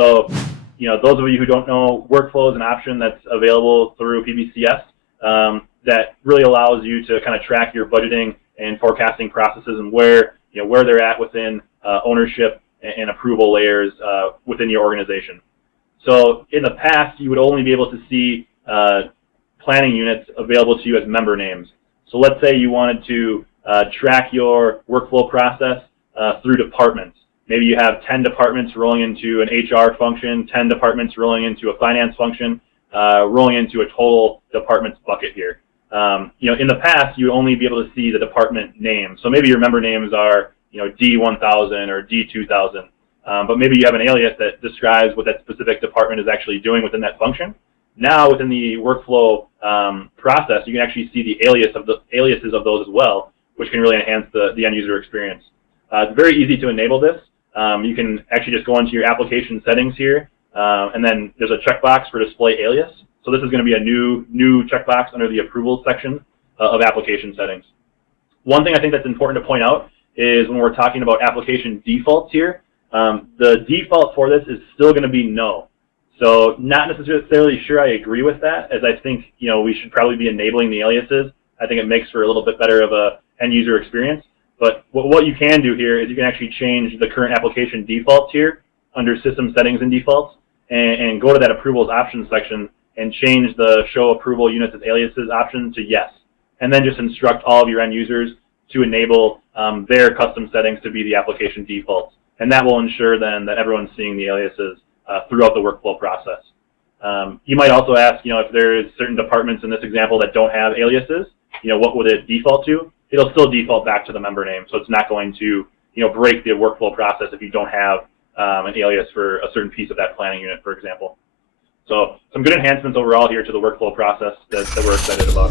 So, those of you who don't know, workflow is an option that's available through PBCS that really allows you to kind of track your budgeting and forecasting processes and where they're at within ownership and approval layers within your organization. So in the past, you would only be able to see planning units available to you as member names. So let's say you wanted to track your workflow process through departments. Maybe you have 10 departments rolling into an HR function, 10 departments rolling into a finance function, rolling into a total departments bucket here. In the past, you would only be able to see the department name. So maybe your member names are, D1000 or D2000, but maybe you have an alias that describes what that specific department is actually doing within that function. Now, within the workflow process, you can actually see the aliases of those as well, which can really enhance the end user experience. It's very easy to enable this. You can actually just go into your application settings here, and then there's a checkbox for display alias. So this is going to be a new checkbox under the approvals section of application settings. One thing I think that's important to point out is when we're talking about application defaults here, the default for this is still going to be no. So not necessarily sure I agree with that, as I think we should probably be enabling the aliases. I think it makes for a little bit better of a end user experience. But what you can do here is you can actually change the current application defaults here under system settings and defaults and go to that approvals options section and change the show approval units as aliases option to yes. And then just instruct all of your end users to enable their custom settings to be the application defaults. And that will ensure then that everyone's seeing the aliases throughout the workflow process. You might also ask, if there's certain departments in this example that don't have aliases, what would it default to? It'll still default back to the member name, so it's not going to break the workflow process if you don't have an alias for a certain piece of that planning unit, for example. So some good enhancements overall here to the workflow process that we're excited about.